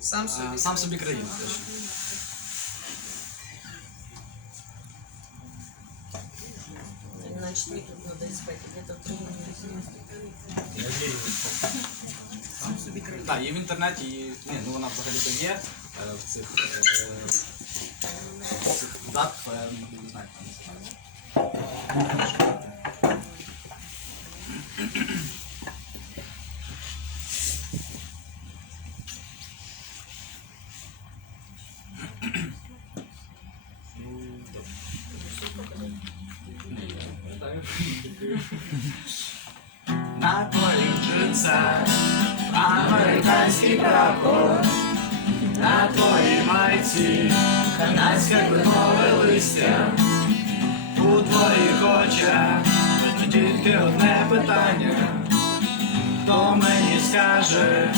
Сам собі. Сам собі країна. точно. Значит, тут надо искать, где-то Сам собі країна. Так, є в інтернеті, і, ні, ну вона взагалі то є е, в цих, е, в цих дат, е, не знаю, як там називається. На твоїх джинсах американський прапор, на твоїй майці канадське кленове листя, у твоїх очах тільки одне питання. Хто мені скаже,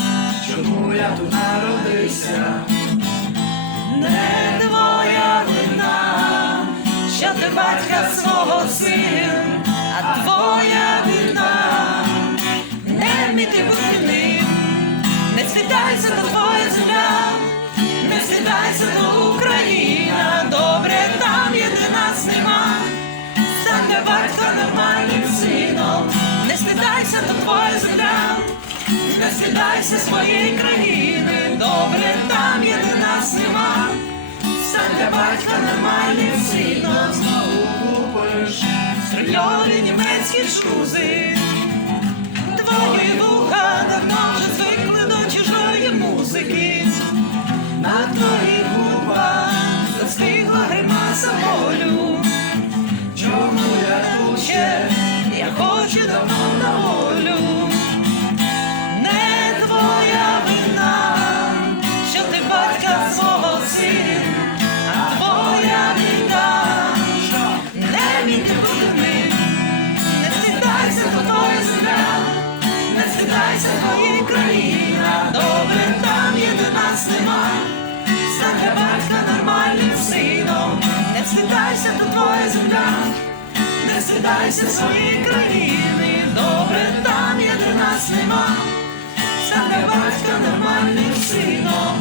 чому я тут народився? Вміти бути ним, не світайся до твоя земля, не світайся до Україна, добре там єди нас нема, стань для батька нормальним сином, не світайся до твоя земля. Не свідайся своєї країни, добре там єди нас нема. Стань для батька нормальним сином, Знову купиш стрільові німецькі шузи. На твоїх губах застигла гримаса болю. чому я Ще я хочу давно на волю. Не твоя вина, що ти батька свого син, а твоя вина, не вміти бути ним. Не свідайся до земля, не свідайся твоя країна, добре там єди нас нема. Для батька нормальним сином, не світайся, до твоя земля. Не світайся своєї країни, добре там єди нас нема. Стане батька нормальним сином,